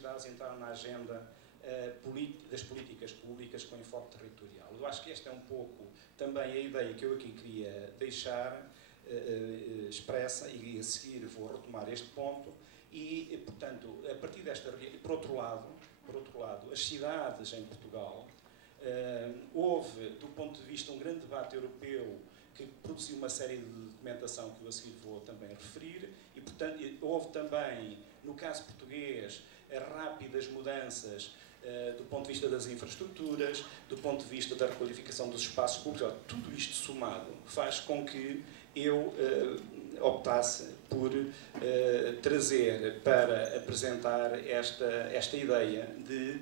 cidades entraram na agenda das políticas públicas com enfoque territorial. Eu acho que esta é um pouco também a ideia que eu aqui queria deixar expressa, e a seguir vou retomar este ponto. E, portanto, a partir desta... Por outro lado, as cidades em Portugal, houve, do ponto de vista, um grande debate europeu que produziu uma série de documentação que eu a seguir vou também referir, e, portanto, houve também, no caso português, rápidas mudanças do ponto de vista das infraestruturas, do ponto de vista da requalificação dos espaços públicos. Tudo isto somado faz com que eu optasse por trazer para apresentar esta ideia de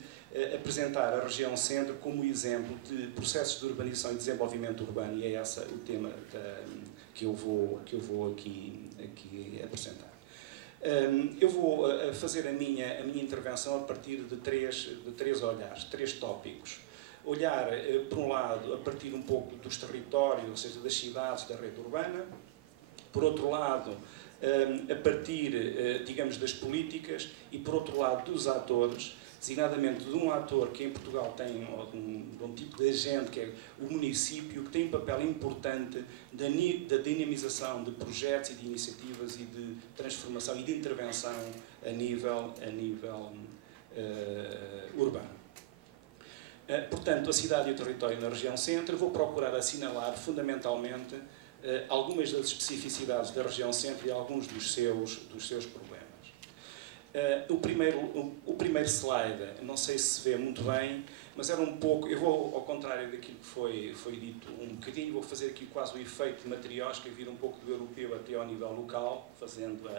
apresentar a região centro como exemplo de processos de urbanização e desenvolvimento urbano, e é esse o tema que eu vou aqui apresentar. Eu vou fazer a minha intervenção a partir de três olhares, três tópicos. Olhar, por um lado, a partir um pouco dos territórios, ou seja, das cidades da rede urbana. Por outro lado, a partir, digamos, das políticas, e por outro lado, dos atores, designadamente de um ator que em Portugal tem um tipo de agente, que é o município, que tem um papel importante da dinamização de projetos e de iniciativas e de transformação e de intervenção a nível urbano. Portanto, a cidade e o território na região centro, vou procurar assinalar fundamentalmente algumas das especificidades da região centro e alguns dos seus problemas. O primeiro slide, não sei se se vê muito bem, mas era um pouco... Eu vou, ao contrário daquilo que foi dito um bocadinho, vou fazer aqui quase o efeito de matriosca, vir um pouco do europeu até ao nível local, fazendo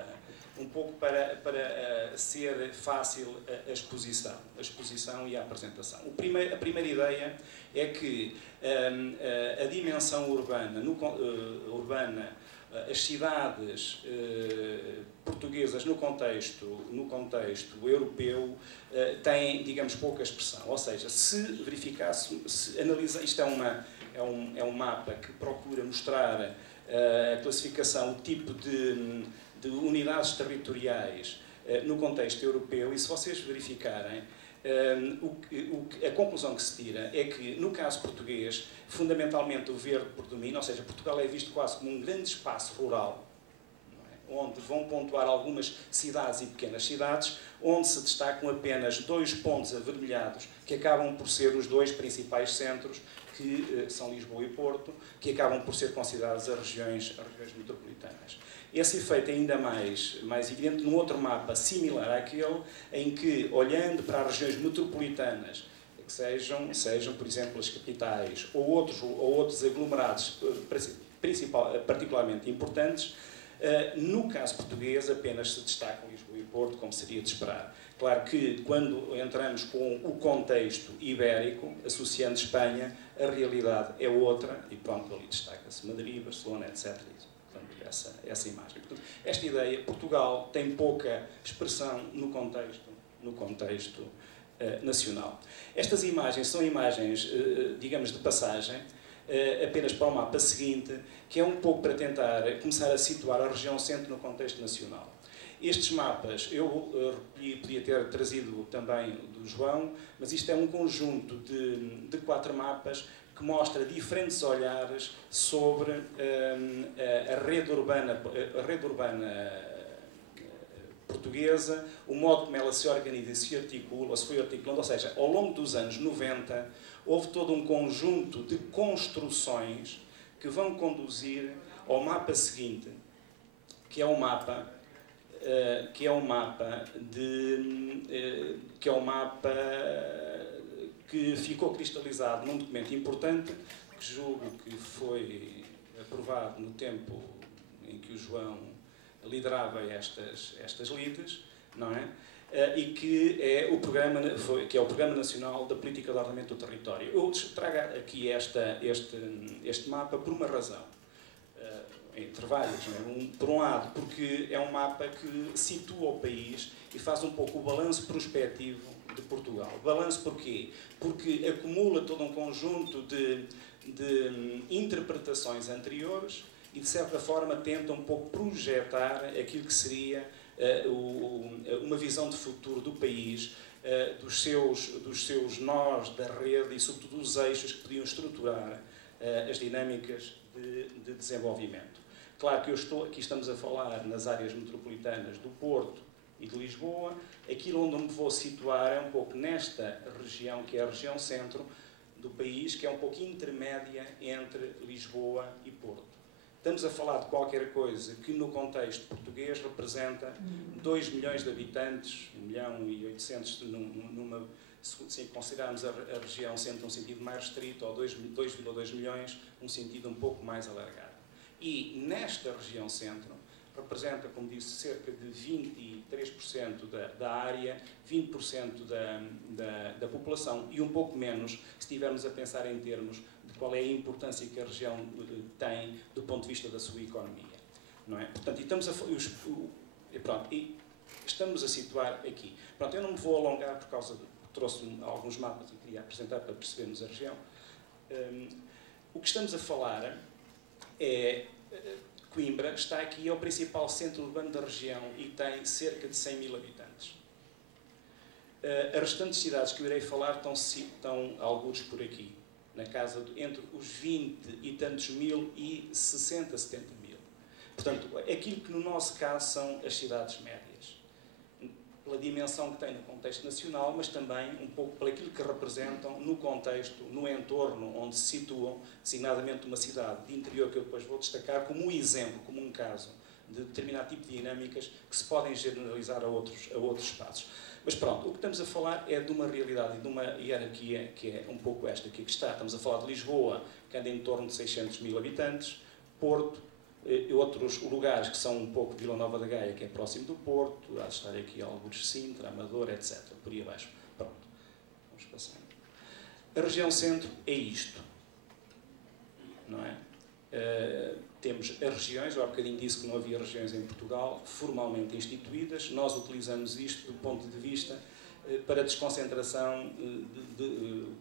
um pouco para ser fácil a exposição e a apresentação. A primeira ideia é que a dimensão urbana, as cidades portuguesas no contexto europeu têm, digamos, pouca expressão. Ou seja, se analisa, isto é um mapa que procura mostrar a classificação, o tipo de unidades territoriais no contexto europeu, e se vocês verificarem, a conclusão que se tira é que, no caso português, fundamentalmente o verde predomina, ou seja, Portugal é visto quase como um grande espaço rural, não é? Onde vão pontuar algumas cidades e pequenas cidades, onde se destacam apenas 2 pontos avermelhados, que acabam por ser os 2 principais centros, que são Lisboa e Porto, que acabam por ser consideradas as regiões metropolitanas. Esse efeito é ainda mais evidente num outro mapa similar àquele, em que, olhando para as regiões metropolitanas, que sejam, por exemplo, as capitais ou outros aglomerados particularmente importantes, no caso português apenas se destacam Lisboa e Porto, como seria de esperar. Claro que, quando entramos com o contexto ibérico, associando Espanha, a realidade é outra, e pronto, ali destaca-se Madrid, Barcelona, etc. Essa imagem. Portanto, esta ideia, Portugal tem pouca expressão no contexto nacional. Estas imagens são imagens, digamos, de passagem, apenas para o mapa seguinte, que é um pouco para tentar começar a situar a região centro no contexto nacional. Estes mapas, eu podia ter trazido também do João, mas isto é um conjunto de 4 mapas que mostra diferentes olhares sobre a rede urbana portuguesa, o modo como ela se organiza e se articula, ou se foi articulando, ou seja, ao longo dos anos 90, houve todo um conjunto de construções que vão conduzir ao mapa seguinte, que é um mapa que ficou cristalizado num documento importante, que julgo que foi aprovado no tempo em que o João liderava estas lides, não é? E que é o Programa Nacional da Política de Ordenamento do Território. Eu trago aqui este mapa por uma razão, entre várias. Não é? Por um lado, porque é um mapa que situa o país e faz um pouco o balanço prospectivo de Portugal. Balanço porquê? Porque acumula todo um conjunto de interpretações anteriores e, de certa forma, tenta um pouco projetar aquilo que seria uma visão de futuro do país, dos seus nós da rede e, sobretudo, dos eixos que podiam estruturar as dinâmicas de desenvolvimento. Claro que aqui estamos a falar nas áreas metropolitanas do Porto e de Lisboa. Aquilo onde eu me vou situar é um pouco nesta região, que é a região centro do país, que é um pouco intermédia entre Lisboa e Porto. Estamos a falar de qualquer coisa que, no contexto português, representa 2 milhões de habitantes, 1.800.000, se considerarmos a região centro num sentido mais restrito, ou 2,2 milhões, num sentido um pouco mais alargado. E nesta região centro, representa, como disse, cerca de 23% da área, 20% da população e um pouco menos, se estivermos a pensar em termos de qual é a importância que a região tem do ponto de vista da sua economia. Não é? Portanto, estamos a situar aqui. Pronto, eu não me vou alongar por causa de trouxe alguns mapas e queria apresentar para percebermos a região. O que estamos a falar é... Coimbra está aqui, é o principal centro urbano da região e tem cerca de 100.000 habitantes. As restantes cidades que eu irei falar estão alguns por aqui, na casa entre os 20 e tantos mil e 60, 70 mil. Portanto, aquilo que no nosso caso são as cidades médias, pela dimensão que têm no contexto nacional, mas também um pouco por aquilo que representam no contexto, no entorno onde se situam, designadamente uma cidade de interior que eu depois vou destacar como um exemplo, como um caso de determinado tipo de dinâmicas que se podem generalizar a outros espaços. Mas pronto, o que estamos a falar é de uma realidade e de uma hierarquia que é um pouco esta que aqui está. Estamos a falar de Lisboa, que anda em torno de 600.000 habitantes, Porto, e outros lugares que são um pouco Vila Nova da Gaia, que é próximo do Porto, há de estar aqui alguns de Sintra, Amadora, etc. Por aí abaixo. Pronto. Vamos passando. A região centro é isto. Não é? Temos as regiões, eu há bocadinho disse que não havia regiões em Portugal, formalmente instituídas. Nós utilizamos isto do ponto de vista para desconcentração,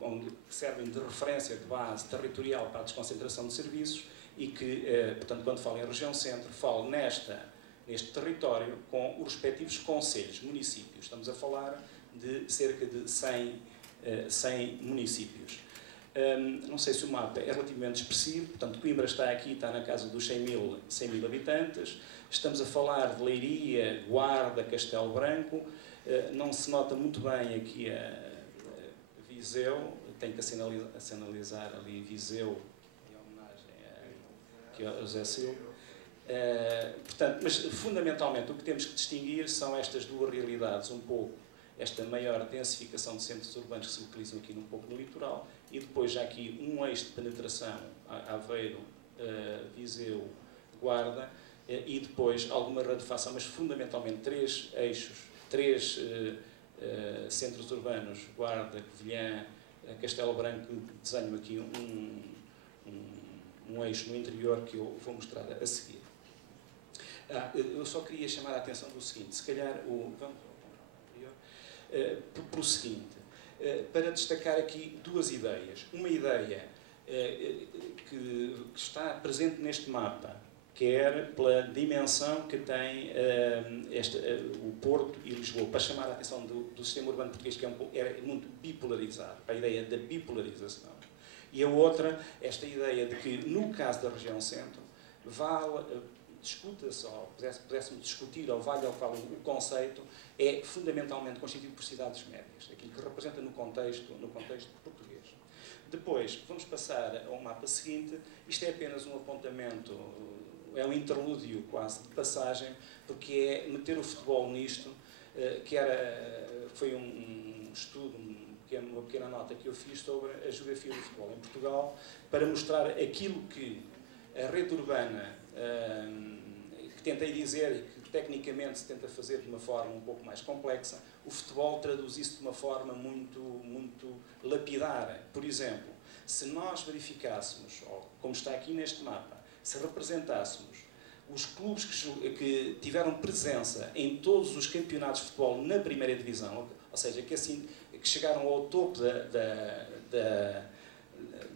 onde servem de referência, de base territorial para a desconcentração de serviços, e que, portanto, quando falo em região centro, falo neste território com os respectivos concelhos, municípios. Estamos a falar de cerca de 100 municípios. Não sei se o mapa é relativamente expressivo, portanto, Coimbra está aqui, está na casa dos 100.000 habitantes. Estamos a falar de Leiria, Guarda, Castelo Branco. Não se nota muito bem aqui a Viseu, tenho que assinalizar ali Viseu, que é o José Silva. Portanto, mas fundamentalmente o que temos que distinguir são estas duas realidades, um pouco esta maior densificação de centros urbanos que se localizam aqui um pouco no litoral e depois já aqui um eixo de penetração, Aveiro, Viseu, Guarda, e depois alguma rarefação, mas fundamentalmente três centros urbanos, Guarda, Covilhã, Castelo Branco. Desenho aqui um eixo no interior que eu vou mostrar a seguir. Eu só queria chamar a atenção do seguinte, se calhar, pelo seguinte, para destacar aqui duas ideias. Uma ideia que está presente neste mapa, quer pela dimensão que tem o Porto e Lisboa, para chamar a atenção do sistema urbano português, que é muito bipolarizado, para a ideia da bipolarização. E a outra, esta ideia de que, no caso da região centro, discuta-se, ou pudéssemos discutir, ou vale ao qual o conceito, é fundamentalmente constituído por cidades médias, aquilo que representa no contexto português. Depois, vamos passar ao mapa seguinte. Isto é apenas um apontamento, é um interlúdio quase de passagem, porque é meter o futebol nisto, foi um estudo, uma pequena nota que eu fiz sobre a geografia do futebol em Portugal, para mostrar aquilo que a rede urbana, que tentei dizer e que tecnicamente se tenta fazer de uma forma um pouco mais complexa, o futebol traduz isso de uma forma muito lapidar. Por exemplo, se nós verificássemos, ou como está aqui neste mapa, se representássemos os clubes que tiveram presença em todos os campeonatos de futebol na primeira divisão, ou seja, que chegaram ao topo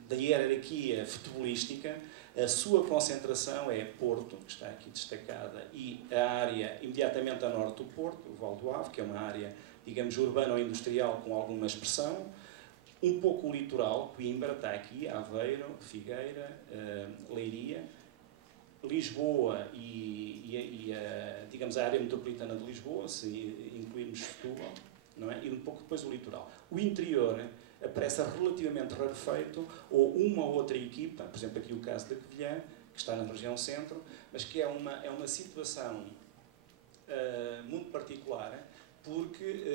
da hierarquia futebolística, A sua concentração é Porto, que está aqui destacada, e a área imediatamente a norte do Porto, o Val do Ave, que é uma área, digamos, urbana ou industrial com alguma expressão. Um pouco o litoral, Coimbra está aqui, Aveiro, Figueira, Leiria, Lisboa digamos, a área metropolitana de Lisboa, se incluirmos Setúbal, não é? E um pouco depois o litoral. O interior aparece relativamente rarefeito, ou uma ou outra equipa, por exemplo, aqui o caso da Covilhã, que está na região centro, mas que é uma situação muito particular, porque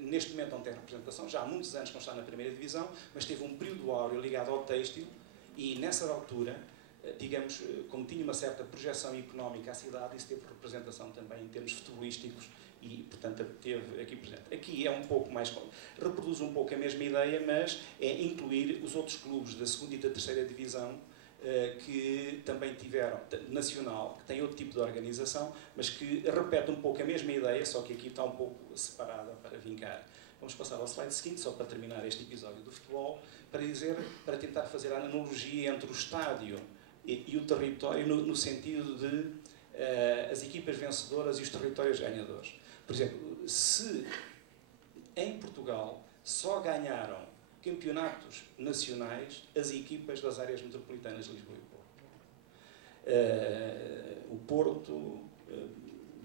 neste momento não tem representação, já há muitos anos que não está na primeira divisão, mas teve um período áureo ligado ao têxtil, e nessa altura, digamos, como tinha uma certa projeção económica à cidade, isso teve representação também em termos futebolísticos e, portanto, teve aqui presente. Aqui é um pouco mais... reproduz um pouco a mesma ideia, mas é incluir os outros clubes da segunda e da terceira divisão que também tiveram, nacional, que tem outro tipo de organização, mas que repete um pouco a mesma ideia, só que aqui está um pouco separada para vincar. Vamos passar ao slide seguinte, só para terminar este episódio do futebol, para tentar fazer a analogia entre o estádio e o território no sentido de as equipas vencedoras e os territórios ganhadores. Por exemplo, se em Portugal só ganharam campeonatos nacionais as equipas das áreas metropolitanas de Lisboa e Porto. O Porto,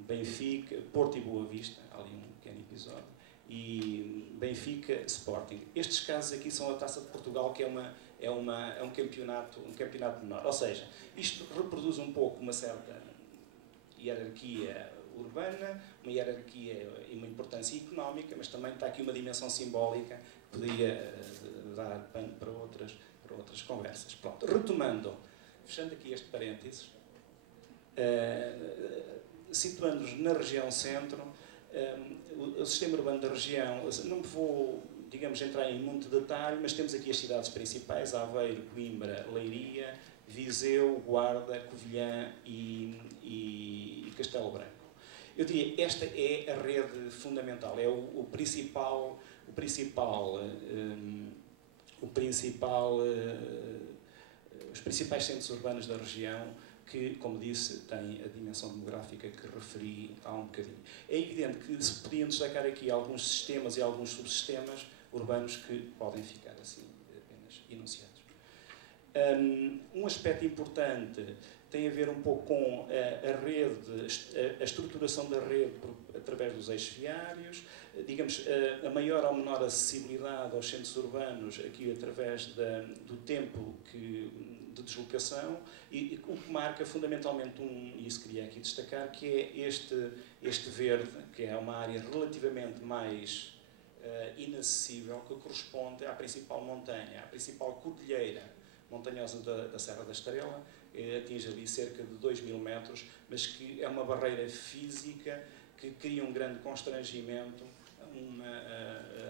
Benfica, Porto e Boa Vista, há ali um pequeno episódio, e Benfica, Sporting. Estes casos aqui são a Taça de Portugal, que é um campeonato menor. Ou seja, isto reproduz um pouco uma certa hierarquia urbana, uma hierarquia e uma importância económica, mas também está aqui uma dimensão simbólica que poderia dar pano para outras conversas. Pronto, retomando, fechando aqui este parênteses, situando-nos na região centro, o sistema urbano da região, não vou, digamos, entrar em muito detalhe, mas temos aqui as cidades principais, Aveiro, Coimbra, Leiria, Viseu, Guarda, Covilhã e Castelo Branco. Eu diria, esta é a rede fundamental, é os principais centros urbanos da região, que, como disse, têm a dimensão demográfica que referi há um bocadinho. É evidente que se podiam destacar aqui alguns sistemas e alguns subsistemas urbanos que podem ficar assim apenas enunciados. Um aspecto importante tem a ver um pouco com a rede, a estruturação da rede através dos eixos viários, digamos, a maior ou menor acessibilidade aos centros urbanos, aqui através do tempo de deslocação, e o que marca fundamentalmente e isso queria aqui destacar, que é este verde, que é uma área relativamente mais inacessível, que corresponde à principal montanha, à principal cordilheira montanhosa da Serra da Estrela, atinge ali cerca de 2.000 metros, mas que é uma barreira física que cria um grande constrangimento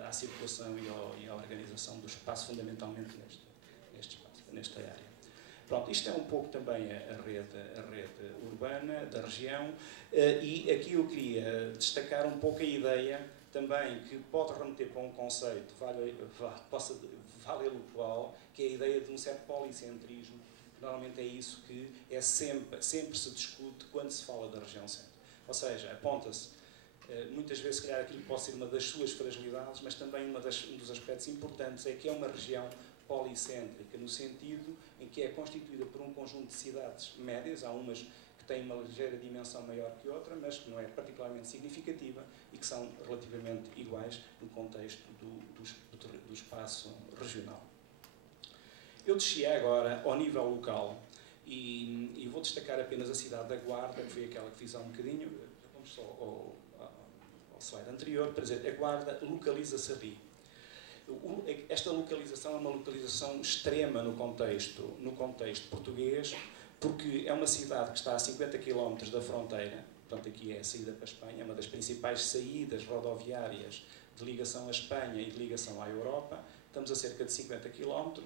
à circulação e à organização do espaço, fundamentalmente neste espaço, nesta área. Pronto, isto é um pouco também a rede urbana da região, e aqui eu queria destacar um pouco a ideia também que pode remeter para um conceito valelutual, que é a ideia de um certo policentrismo, que normalmente é isso que sempre se discute quando se fala da região centro. Ou seja, aponta-se muitas vezes, se calhar, aquilo que pode ser uma das suas fragilidades, mas também um dos aspectos importantes é que é uma região policêntrica, no sentido em que é constituída por um conjunto de cidades médias, há umas que têm uma ligeira dimensão maior que outra, mas que não é particularmente significativa e que são relativamente iguais no contexto do espaço regional. Eu descia agora ao nível local e vou destacar apenas a cidade da Guarda, que foi aquela que fiz há um bocadinho. Vamos só ao slide anterior, para dizer, a Guarda localiza-se ali. Esta localização é uma localização extrema no contexto português, porque é uma cidade que está a 50 km da fronteira, portanto aqui é a saída para a Espanha, é uma das principais saídas rodoviárias de ligação à Espanha e de ligação à Europa. Estamos a cerca de 50 km.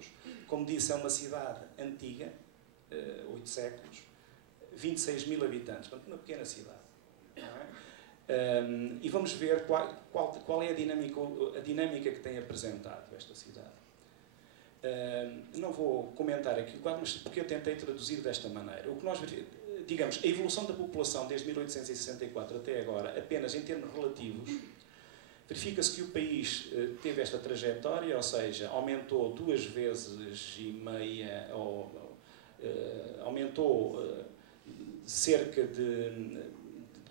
Como disse, é uma cidade antiga, 8 séculos, 26.000 habitantes, portanto uma pequena cidade. Não é? E vamos ver qual é a dinâmica que tem apresentado esta cidade. Não vou comentar aqui o quadro, mas porque eu tentei traduzir desta maneira. O que nós, digamos, a evolução da população desde 1864 até agora, apenas em termos relativos, verifica-se que o país teve esta trajetória, ou seja, aumentou 2 vezes e meia, aumentou cerca de...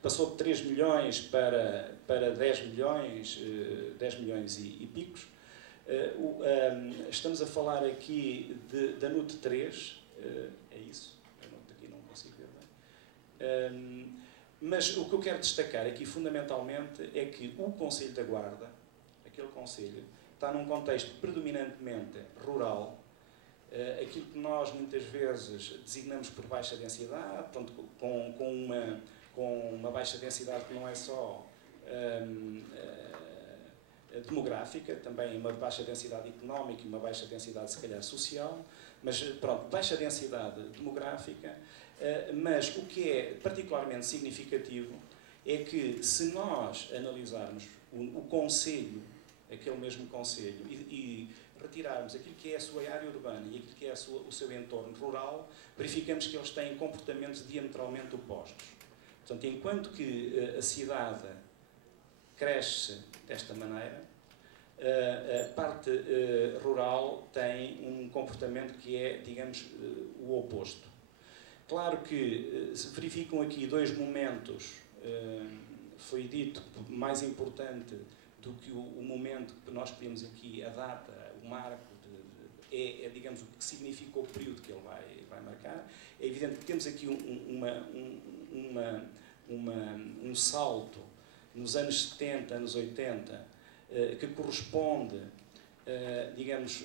passou de 3 milhões para 10 milhões, 10 milhões e picos. Estamos a falar aqui da NUT 3, é isso? A NUT aqui não consigo ver bem. Mas o que eu quero destacar aqui, fundamentalmente, é que o Conselho da Guarda, aquele Conselho, está num contexto predominantemente rural, aquilo que nós muitas vezes designamos por baixa densidade, portanto, com uma baixa densidade que não é só demográfica, também uma baixa densidade económica e uma baixa densidade, se calhar, social, mas, pronto, baixa densidade demográfica. Mas o que é particularmente significativo é que, se nós analisarmos o Conselho, aquele mesmo Conselho, e retirarmos aquilo que é a sua área urbana e aquilo que é o seu entorno rural, verificamos que eles têm comportamentos diametralmente opostos. Portanto, enquanto que a cidade cresce desta maneira, a parte rural tem um comportamento que é, digamos, o oposto. Claro que se verificam aqui 2 momentos, foi dito, mais importante do que o momento que nós pedimos aqui, a data, o marco, digamos, o que significa o período que ele vai marcar. É evidente que temos aqui um salto nos anos 70, anos 80, que corresponde, digamos,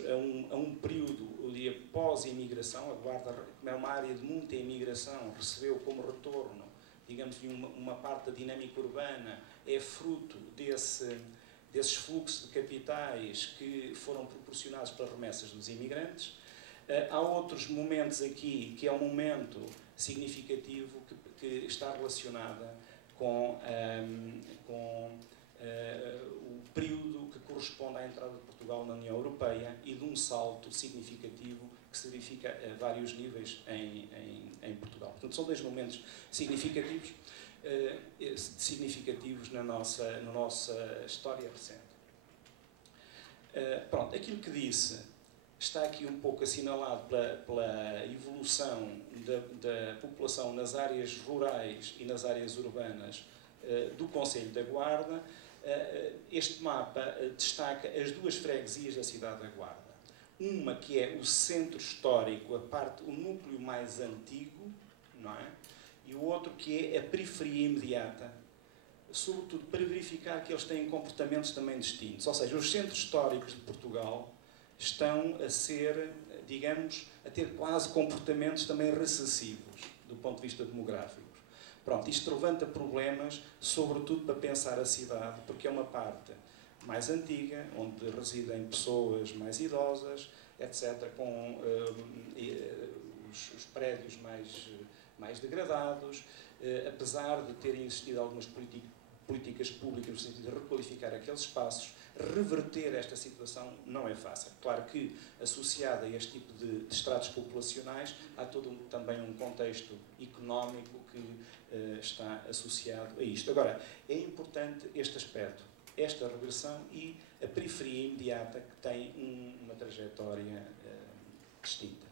a um período de pós-imigração. A Guarda, como é uma área de muita imigração, recebeu como retorno, digamos, uma parte da dinâmica urbana, é fruto desses fluxos de capitais que foram proporcionados pelas remessas dos imigrantes. Há outros momentos aqui, que é um momento significativo que está relacionada com o período que corresponde à entrada de Portugal na União Europeia e de um salto significativo que se verifica a vários níveis em Portugal. Portanto, são 2 momentos significativos, na nossa história recente. Pronto, aquilo que disse está aqui um pouco assinalado pela evolução da população nas áreas rurais e nas áreas urbanas do Conselho da Guarda. Este mapa destaca as 2 freguesias da cidade da Guarda. Uma que é o centro histórico, o núcleo mais antigo, não é? E o outro que é a periferia imediata, sobretudo para verificar que eles têm comportamentos também distintos. Ou seja, os centros históricos de Portugal estão a ser, digamos, a ter quase comportamentos também recessivos, do ponto de vista demográfico. Pronto, isto levanta problemas, sobretudo para pensar a cidade, porque é uma parte mais antiga, onde residem pessoas mais idosas, etc., com os prédios mais degradados, apesar de terem existido algumas políticas públicas no sentido de requalificar aqueles espaços, reverter esta situação não é fácil. Claro que, associado a este tipo de estratos populacionais, há todo também um contexto económico que está associado a isto. Agora, é importante este aspecto, esta regressão e a periferia imediata que tem uma trajetória distinta.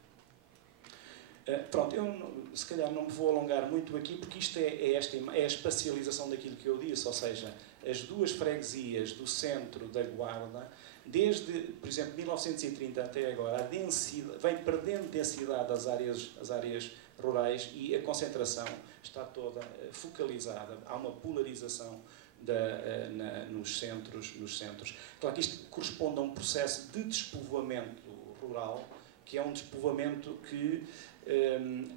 Pronto, eu se calhar não me vou alongar muito aqui, porque isto é a espacialização daquilo que eu disse, ou seja, as 2 freguesias do centro da Guarda, desde, por exemplo, 1930 até agora, vem perdendo densidade as áreas rurais e a concentração está toda focalizada. Há uma polarização nos centros. Claro que isto corresponde a um processo de despovoamento rural, que é um despovoamento que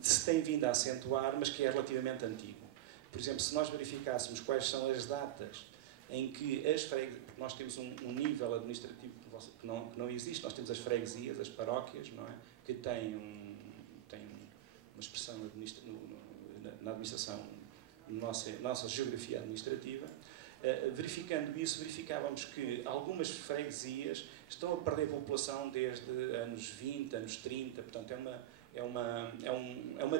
se tem vindo a acentuar, mas que é relativamente antigo. Por exemplo, se nós verificássemos quais são as datas em que as freguesias... Nós temos um nível administrativo que não existe, nós temos as freguesias, as paróquias, não é? Que têm uma expressão na administração, nossa geografia administrativa. Verificando isso, verificávamos que algumas freguesias estão a perder população desde anos 20, anos 30, portanto é uma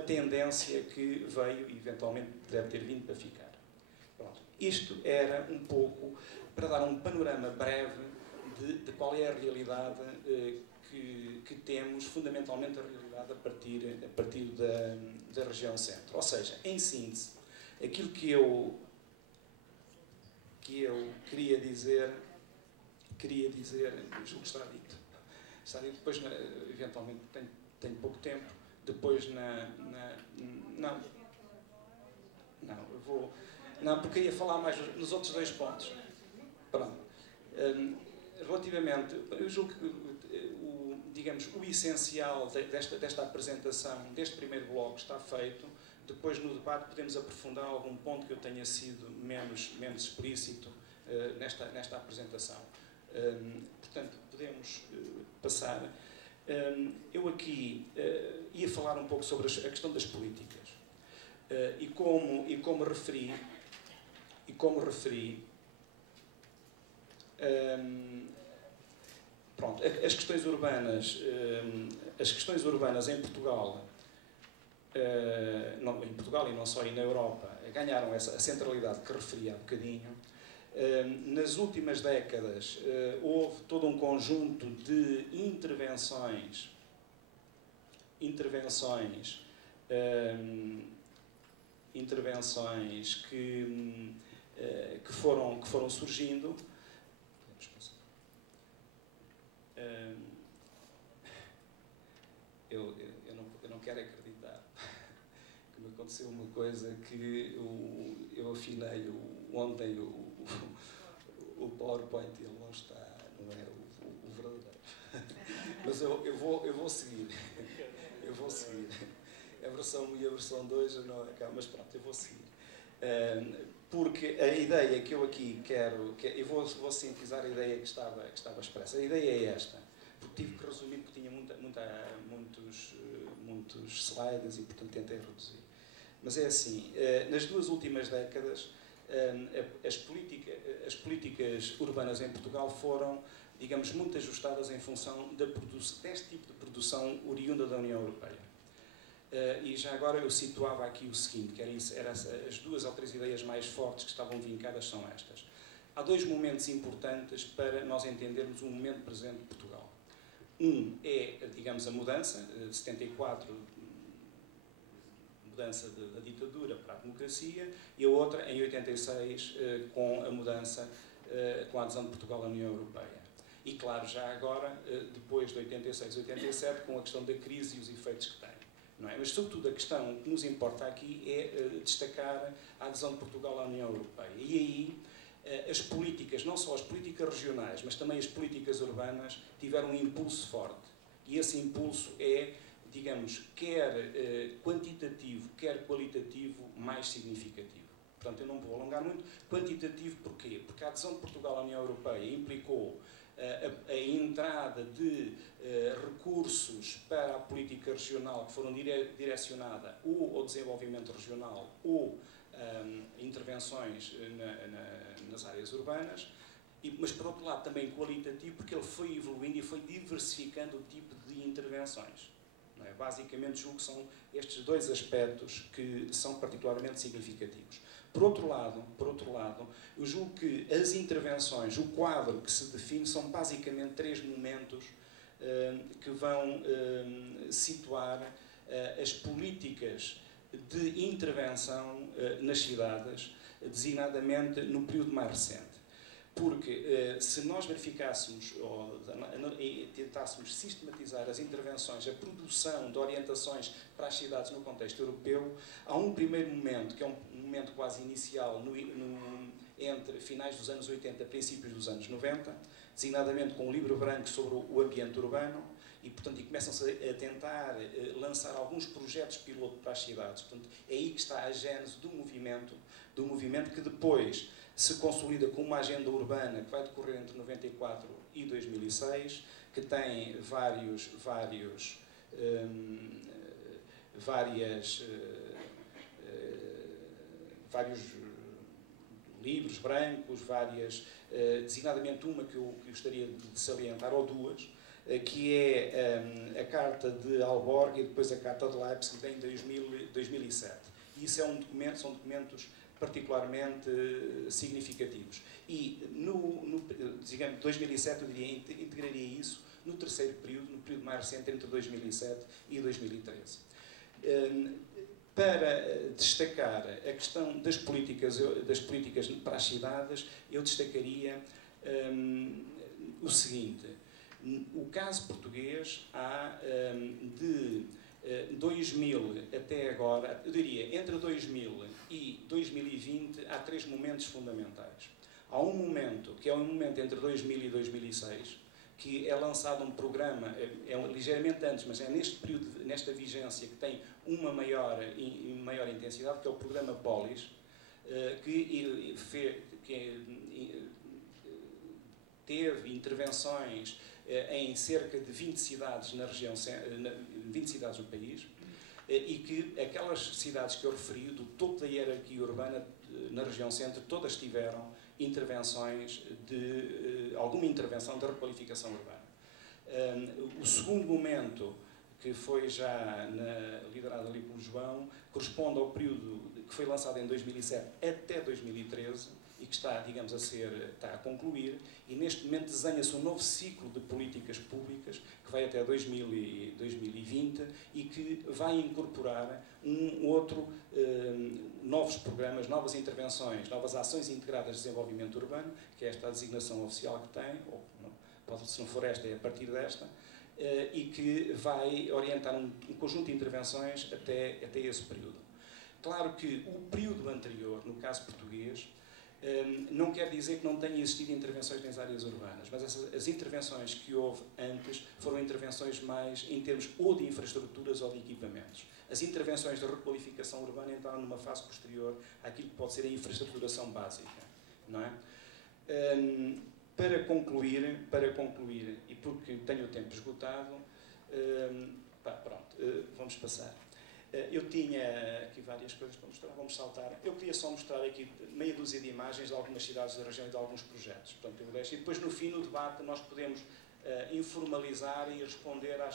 tendência que veio e eventualmente deve ter vindo para ficar. Pronto. Isto era um pouco para dar um panorama breve de qual é a realidade que temos, fundamentalmente a realidade a partir da região centro. Ou seja, em síntese, aquilo que eu queria dizer, julgo que está dito. Está dito depois, eventualmente, tenho pouco tempo, depois não, eu vou... Não, porque ia falar mais nos outros dois pontos. Pronto. Relativamente, eu julgo que, digamos, o essencial desta apresentação, deste primeiro bloco, está feito. Depois, no debate, podemos aprofundar algum ponto que eu tenha sido menos explícito nesta apresentação. Portanto, podemos passar. Eu aqui ia falar um pouco sobre a questão das políticas. E como referi, pronto, as questões urbanas em Portugal, em Portugal e não só, e na Europa, ganharam a centralidade que referi há bocadinho. Nas últimas décadas houve todo um conjunto de intervenções que foram surgindo. Eu não quero acreditar que me aconteceu uma coisa que eu afinei ontem o PowerPoint e ele não está, não é o verdadeiro. Mas eu vou seguir. Eu vou seguir. A versão 1 e a versão 2 não acaba, mas pronto, eu vou seguir. Porque a ideia que eu aqui quero eu vou sintetizar a ideia que estava expressa. A ideia é esta, porque tive que resumir, porque tinha muitos slides e, portanto, tentei reduzir. Mas é assim, nas duas últimas décadas, as políticas urbanas em Portugal foram, digamos, muito ajustadas em função deste tipo de produção oriunda da União Europeia. E já agora eu situava aqui o seguinte, que era as duas ou três ideias mais fortes que estavam vincadas são estas. Há dois momentos importantes para nós entendermos o momento presente de Portugal. Um é, digamos, a mudança, de 74, mudança da ditadura para a democracia, e a outra, em 86, com a mudança, com a adesão de Portugal à União Europeia. E, claro, já agora, depois de 86, 87, com a questão da crise e os efeitos que tem. Não é? Mas, sobretudo, a questão que nos importa aqui é destacar a adesão de Portugal à União Europeia. E aí, as políticas, não só as políticas regionais, mas também as políticas urbanas, tiveram um impulso forte. E esse impulso é, digamos, quer quantitativo, quer qualitativo, mais significativo. Portanto, eu não vou alongar muito. Quantitativo porquê? Porque a adesão de Portugal à União Europeia implicou a entrada de recursos para a política regional que foram direcionadas ou ao desenvolvimento regional ou intervenções nas áreas urbanas, mas por outro lado também qualitativo, porque ele foi evoluindo e foi diversificando o tipo de intervenções. Não é? Basicamente, julgo que são estes dois aspectos que são particularmente significativos. Por outro lado, eu julgo que as intervenções, o quadro que se define, são basicamente três momentos que vão situar as políticas de intervenção nas cidades, designadamente no período mais recente. Porque se nós verificássemos ou tentássemos sistematizar as intervenções, a produção de orientações para as cidades no contexto europeu, há um primeiro momento, que é um momento quase inicial, entre finais dos anos 80 e princípios dos anos 90, designadamente com o livro branco sobre o ambiente urbano, e, portanto, começam-se a tentar lançar alguns projetos piloto para as cidades. Portanto, é aí que está a gênese do movimento que depois se consolida com uma agenda urbana que vai decorrer entre 94 e 2006, que tem várias livros brancos, várias, designadamente uma que eu gostaria de salientar, ou duas, que é a Carta de Aalborg e depois a Carta de Leipzig em 2007. E isso são documentos particularmente significativos. E digamos, 2007 eu diria, integraria isso no terceiro período, no período mais recente, entre 2007 e 2013. Para destacar a questão das políticas para as cidades, eu destacaria o seguinte. O caso português há de 2000 até agora, eu diria, entre 2000 e 2020, há três momentos fundamentais. Há um momento, que é um momento entre 2000 e 2006, que é lançado um programa, é ligeiramente antes, mas é neste período, nesta vigência, que tem uma maior intensidade, que é o programa Polis, que teve intervenções em cerca de 20 cidades na região, 20 cidades do país, e que aquelas cidades que eu referi, do topo da hierarquia urbana na região centro, todas tiveram intervenções alguma intervenção de requalificação urbana. O segundo momento, que foi já liderado ali pelo João, corresponde ao período que foi lançado em 2007 até 2013 e que está, digamos, está a concluir, e neste momento desenha-se um novo ciclo de políticas públicas que vai até 2020 e que vai incorporar novos programas, novas intervenções, novas ações integradas de desenvolvimento urbano, que é esta a designação oficial que tem, ou pode, se não for esta, é a partir desta, e que vai orientar um conjunto de intervenções até esse período. Claro que o período anterior, no caso português, não quer dizer que não tenha existido intervenções nas áreas urbanas, mas as intervenções que houve antes foram intervenções mais em termos ou de infraestruturas ou de equipamentos. As intervenções de requalificação urbana entraram numa fase posterior àquilo que pode ser a infraestruturação básica, não é? Para concluir, e porque tenho o tempo esgotado, vamos passar. Eu tinha aqui várias coisas para mostrar, vamos saltar. Eu queria só mostrar aqui meia dúzia de imagens de algumas cidades da região e de alguns projetos. Portanto, eu deixo. E depois, no fim, no debate, nós podemos informalizar e responder a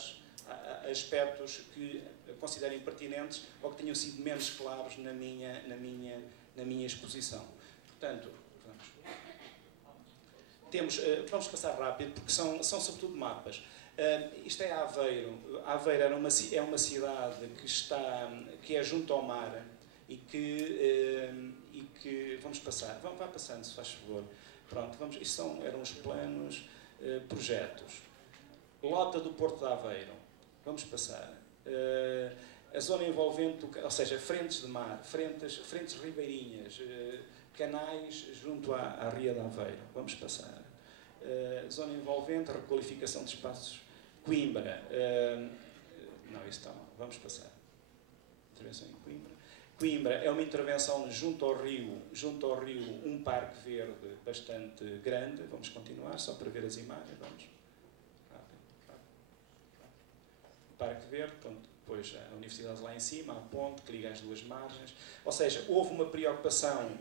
aspectos que considerem pertinentes ou que tenham sido menos claros na minha exposição. Portanto, vamos passar rápido, porque são sobretudo mapas. Isto é Aveiro. Aveiro é uma cidade que é junto ao mar e que vamos passar. Vá passando, se faz favor. Pronto, isto eram os planos, projetos. Lota do Porto de Aveiro. Vamos passar. A zona envolvente, ou seja, frentes de mar, frentes ribeirinhas, canais junto à Ria de Aveiro. Vamos passar. Zona envolvente, requalificação de espaços. Coimbra. Não, isso está mal. Vamos passar. Intervenção em Coimbra. Coimbra é uma intervenção junto ao rio, um parque verde bastante grande. Vamos continuar, só para ver as imagens. Vamos. Rápido. Parque verde, pronto. Depois a universidade lá em cima, a ponte que liga as duas margens. Ou seja, houve uma preocupação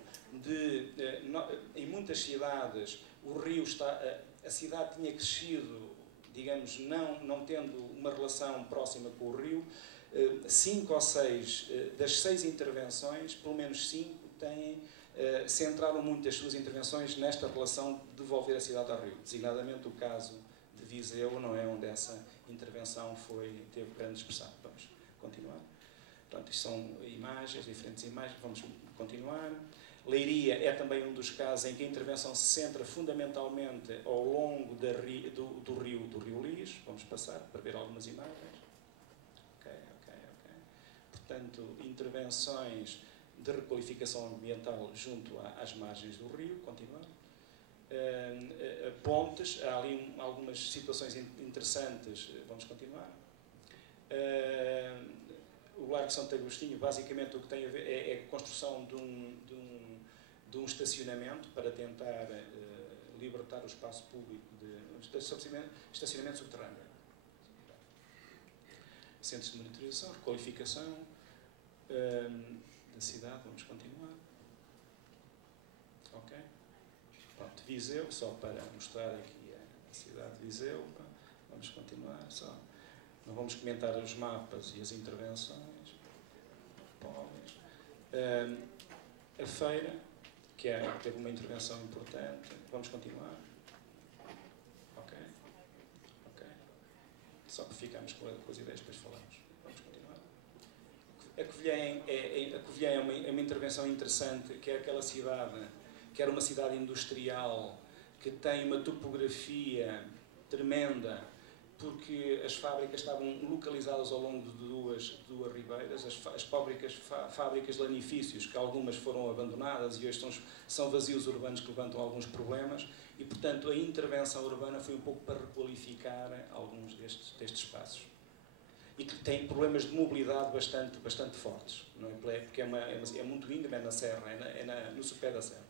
em muitas cidades, o rio a cidade tinha crescido, digamos, não tendo uma relação próxima com o rio. 5 ou 6 das 6 intervenções, pelo menos 5, centraram muito as suas intervenções nesta relação de devolver a cidade ao rio. Designadamente o caso de Viseu, não é, onde essa intervenção teve grande expressão. Vamos continuar. Portanto, isto são imagens, diferentes imagens. Vamos continuar. Leiria é também um dos casos em que a intervenção se centra fundamentalmente ao longo do rio Lis. Vamos passar para ver algumas imagens. Ok. Portanto, intervenções de requalificação ambiental junto às margens do rio. Continuar. Pontes, há ali algumas situações interessantes. Vamos continuar. O Largo de Santo Agostinho, basicamente o que tem a ver é a construção de um estacionamento para tentar libertar o espaço público de estacionamento subterrâneo. Centros de monitorização, requalificação da cidade, vamos continuar. Ok? Pronto, Viseu, só para mostrar aqui a cidade de Viseu. Vamos continuar, só. Não vamos comentar os mapas e as intervenções. A feira, que teve uma intervenção importante. Vamos continuar. Ok? Ok. Só que ficamos com as ideias, depois falamos. Vamos continuar. A Covilhã é uma intervenção interessante, que é aquela cidade, que era uma cidade industrial, que tem uma topografia tremenda, porque as fábricas estavam localizadas ao longo de duas ribeiras, as fábricas de lanifícios, que algumas foram abandonadas e hoje são vazios urbanos que levantam alguns problemas, e, portanto, a intervenção urbana foi um pouco para requalificar alguns destes espaços. E que tem problemas de mobilidade bastante fortes, não é? Porque é muito íngreme, é na serra, no sopé da serra.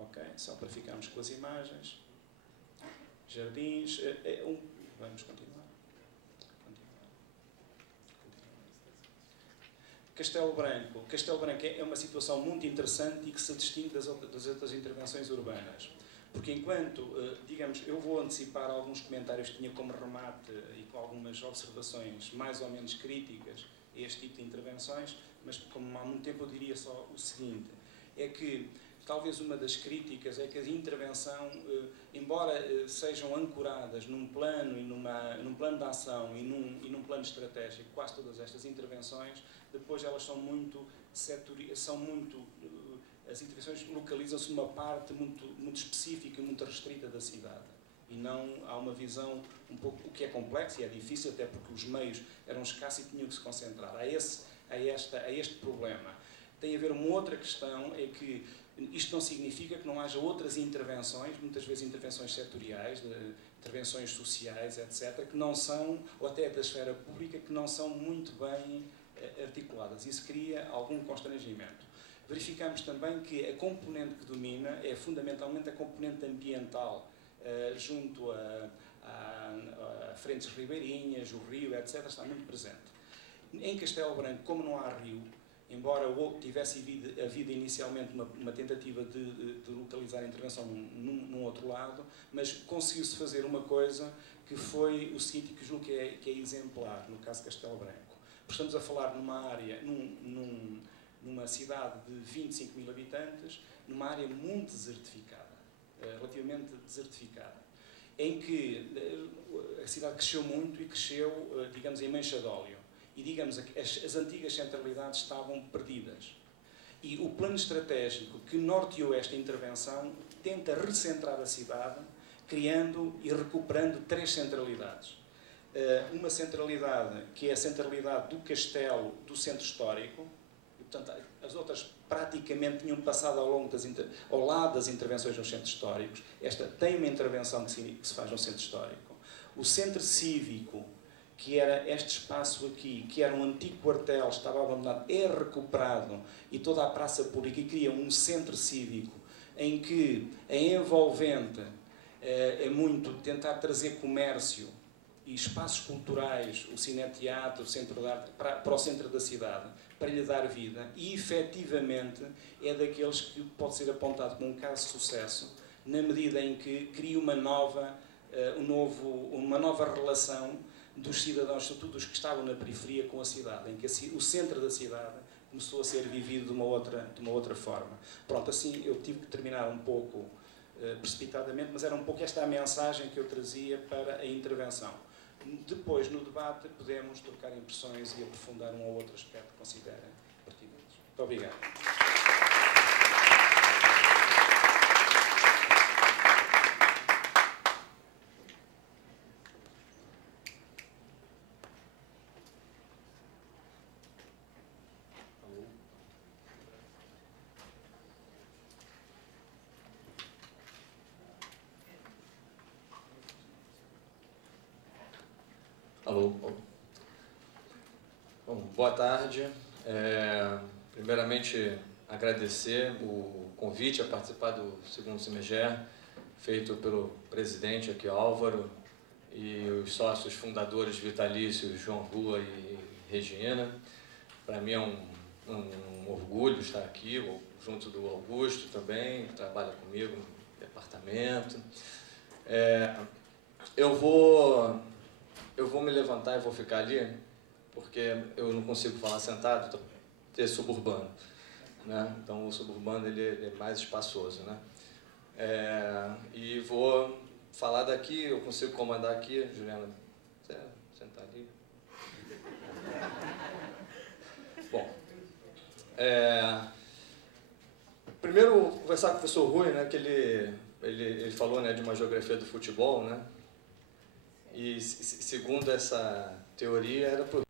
Ok, só para ficarmos com as imagens. Jardins, vamos continuar. Castelo Branco é uma situação muito interessante e que se distingue das outras intervenções urbanas. Porque enquanto, digamos, eu vou antecipar alguns comentários que tinha como remate e com algumas observações mais ou menos críticas a este tipo de intervenções, mas como há muito tempo eu diria só o seguinte, é que talvez uma das críticas é que a intervenção, embora sejam ancoradas num plano e num plano de ação e num plano estratégico, quase todas estas intervenções, depois elas são muito as intervenções localizam-se numa parte muito específica, muito restrita da cidade. E não há uma visão um pouco, o que é complexo e é difícil, até porque os meios eram escassos e tinham que se concentrar. A este problema. Tem a ver uma outra questão, é que isto não significa que não haja outras intervenções, muitas vezes intervenções setoriais, intervenções sociais, etc., que não são, ou até da esfera pública, que não são muito bem articuladas. Isso cria algum constrangimento. Verificamos também que a componente que domina é fundamentalmente a componente ambiental, junto a frentes ribeirinhas, o rio, etc., está muito presente. Em Castelo Branco, como não há rio, embora tivesse havido inicialmente uma tentativa de localizar a intervenção num outro lado, mas conseguiu-se fazer uma coisa que foi o seguinte, que julgo que é exemplar, no caso de Castelo Branco. Estamos a falar numa área, numa cidade de 25 mil habitantes, numa área muito desertificada, relativamente desertificada, em que a cidade cresceu muito e cresceu, digamos, em mancha de óleo. E, digamos, as antigas centralidades estavam perdidas. E o plano estratégico que norteou esta intervenção tenta recentrar a cidade, criando e recuperando 3 centralidades. Uma centralidade que é a centralidade do castelo do centro histórico, e, portanto, as outras praticamente tinham passado ao lado das intervenções nos centros históricos. Esta tem uma intervenção que se faz no centro histórico. O centro cívico, que era este espaço aqui, que era um antigo quartel, estava abandonado, é recuperado, e toda a praça pública, e cria um centro cívico, em que a envolvente é muito tentar trazer comércio e espaços culturais, o cineteatro, o centro de arte, para o centro da cidade, para lhe dar vida, e efetivamente é daqueles que pode ser apontado como um caso de sucesso, na medida em que cria uma nova relação dos cidadãos, sobretudo os que estavam na periferia, com a cidade, em que o centro da cidade começou a ser vivido de uma outra forma. Pronto, assim eu tive que terminar um pouco precipitadamente, mas era um pouco esta a mensagem que eu trazia para a intervenção. Depois, no debate, podemos trocar impressões e aprofundar um ou outro aspecto que considerem pertinentes. Muito obrigado. Alô. Bom, boa tarde. Primeiramente, agradecer o convite a participar do segundo CIMEGER, feito pelo presidente aqui, Álvaro, e os sócios fundadores vitalícios, João Rua e Regina. Para mim é um um orgulho estar aqui, junto do Augusto também, que trabalha comigo no departamento. Eu vou me levantar e vou ficar ali, porque eu não consigo falar sentado, estou suburbano, né? Então o suburbano ele é mais espaçoso, né? E vou falar daqui, eu consigo comandar aqui, Juliana, você sentar ali. Bom, primeiro vou conversar com o professor Rui, né, que ele falou, né, de uma geografia do futebol, né? E segundo essa teoria era para o